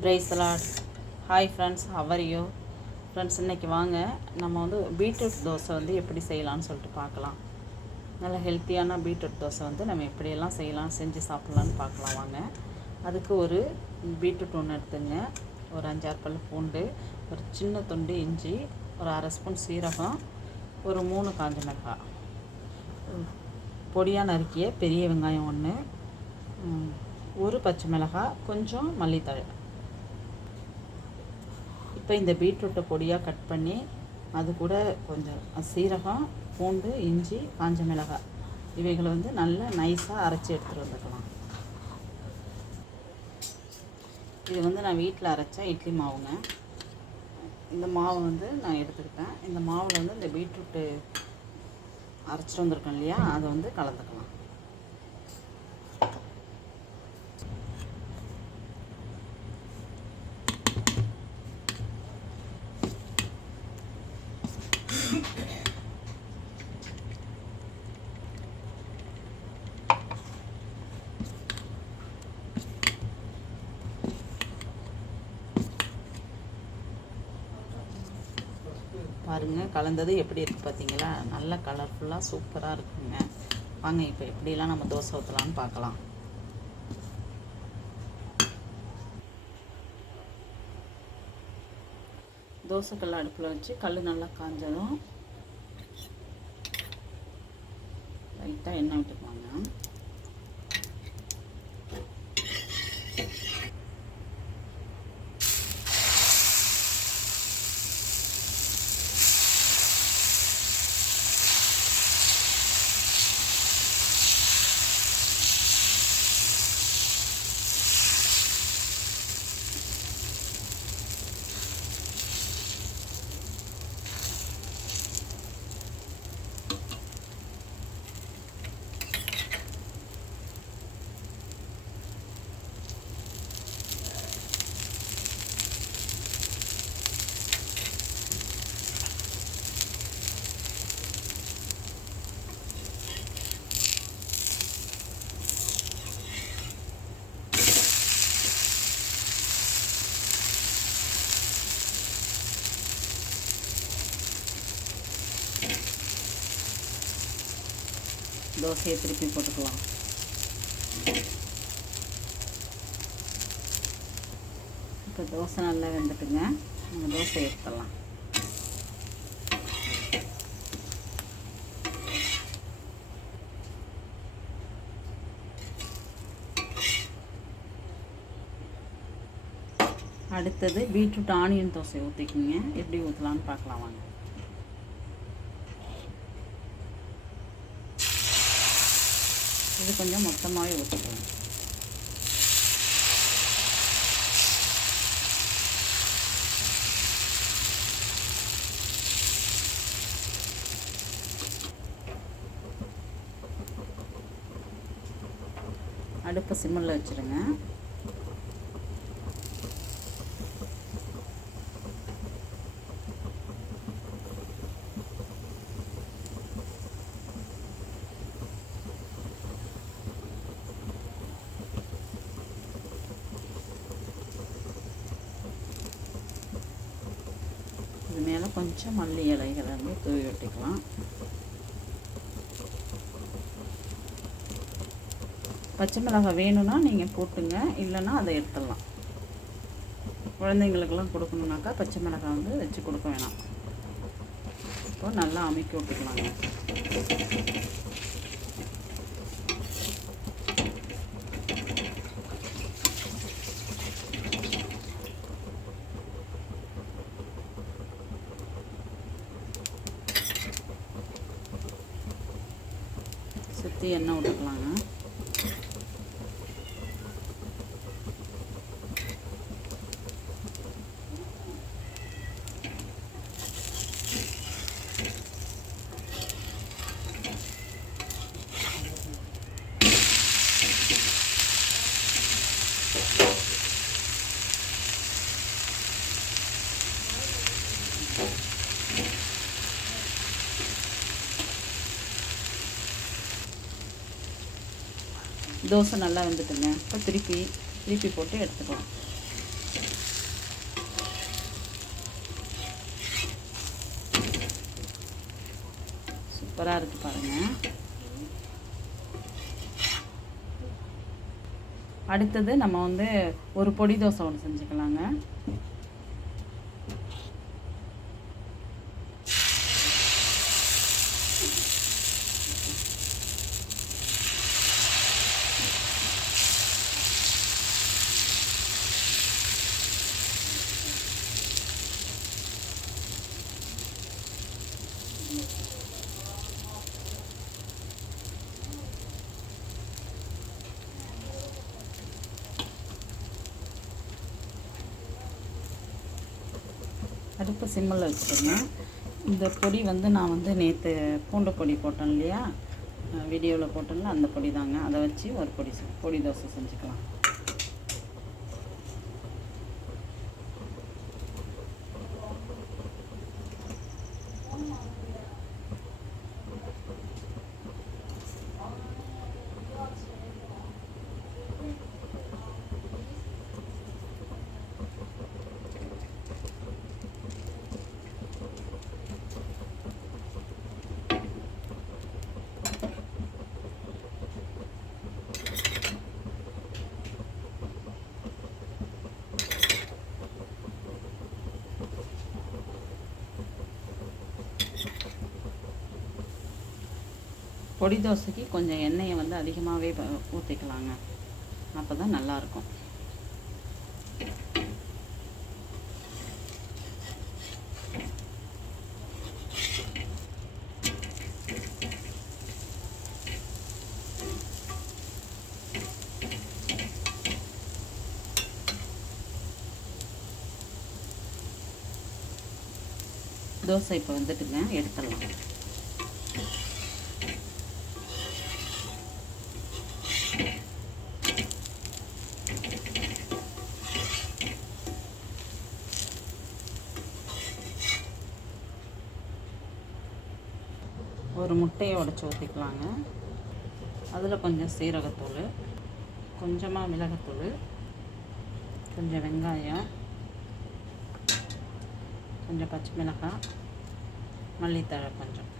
Price Lord. Hi friends, how are you friends? இன்றைக்கி வாங்க நம்ம வந்து பீட்ரூட் தோசை வந்து எப்படி செய்யலான்னு சொல்லிட்டு பார்க்கலாம். நல்ல ஹெல்த்தியான பீட்ரூட் தோசை வந்து நம்ம எப்படியெல்லாம் செய்யலாம், செஞ்சு சாப்பிட்லான்னு பார்க்கலாம் வாங்க. அதுக்கு ஒரு பீட்ரூட் ஒன்று எடுத்துங்க, ஒரு 5-6 பல் பூண்டு, ஒரு சின்ன துண்டு இஞ்சி, ஒரு அரை ஸ்பூன் சீரகம், ஒரு 3 காஞ்ச மிளகாய், பொடியாக நறுக்கிய பெரிய வெங்காயம் ஒன்று, ஒரு பச்சை மிளகாய், கொஞ்சம் மல்லித்தழை. இப்போ இந்த பீட்ரூட்டை பொடியாக கட் பண்ணி அது கூட கொஞ்சம் சீரகம், பூண்டு, இஞ்சி, காஞ்ச மிளகாய் இவைகளை வந்து நல்லா நைஸாக அரைச்சி எடுத்துகிட்டு வந்துக்கலாம். இது வந்து நான் வீட்டில் அரைச்ச இட்லி மாவுங்க. இந்த மாவு வந்து நான் எடுத்துக்கிட்டேன். இந்த மாவில் வந்து இந்த பீட்ரூட்டு அரைச்சிட்டு வந்திருக்கேன் இல்லையா, அதை வந்து கலந்துக்கலாம். பாருங்கள், கலந்தது எப்படி இருக்குது பார்த்தீங்களா? நல்ல கலர்ஃபுல்லாக சூப்பராக இருக்குங்க. வாங்க இப்போ எப்படிலாம் நம்ம தோசை ஊற்றலான்னு பார்க்கலாம். தோசைக்கல் அடுப்பில் வச்சு கல் நல்லா காஞ்சதும் லைட்டாக எண்ணெய் விட்டுக்குவாங்க. தோசையை திருப்பி போட்டுக்கலாம். இப்போ தோசை நல்லா வெந்துட்டுங்க, நம்ம தோசை எடுத்துடலாம். அடுத்தது பீட்ரூட் ஆனியன் தோசை ஊற்றிக்கிங்க. எப்படி ஊற்றலான்னு பார்க்கலாம் வாங்க. இது கொஞ்சம் மொத்தமாகவே ஊற்றிக்கலாம். அடுப்பை சிம்மில் வச்சுருங்க. இது மேலே கொஞ்சம் மல்லி இலைகளை வந்து தூவி விட்டுக்கலாம். பச்சை மிளகாய் வேணும்னா நீங்கள் போட்டுங்க, இல்லைன்னா அதை எடுத்துடலாம். குழந்தைங்களுக்கெல்லாம் கொடுக்கணுன்னாக்கா பச்சை மிளகாய் வந்து வச்சு கொடுக்க வேணாம். இப்போ நல்லா அமைக்கி விட்டுக்கலாங்க. சுற்றி எண்ணெய் விட்டுக்கலாங்க. தோசை நல்லா வெந்துட்டுங்க. இப்போ திருப்பி போட்டு எடுத்துக்கலாம். சூப்பராக இருக்குது பாருங்கள். அடுத்தது நம்ம வந்து ஒரு பொடி தோசை ஒன்று செஞ்சுக்கலாங்க. அடுப்பு சிம்மில் வச்சுக்கோங்க. இந்த பொடி வந்து நான் வந்து நேற்று பூண்டு பொடி போட்டேன் இல்லையா, வீடியோவில் போட்டோம்ல, அந்த பொடி தாங்க. அதை வச்சு ஒரு பொடி தோசை செஞ்சுக்கலாம். பொடி தோசைக்கு கொஞ்சம் எண்ணெயை வந்து அதிகமாகவே ஊற்றிக்கலாங்க, அப்போ தான் நல்லாயிருக்கும். தோசை இப்போ வந்துட்டுங்க, எடுத்துடலாம். ஒரு முட்டையை உடச்சி ஊற்றிக்கலாங்க. அதில் கொஞ்சம் சீரகத்தூள், கொஞ்சமாக மிளகாத்தூள், கொஞ்சம் வெங்காயம், கொஞ்சம் பச்சை மிளகாய், மல்லித்தழை கொஞ்சம்.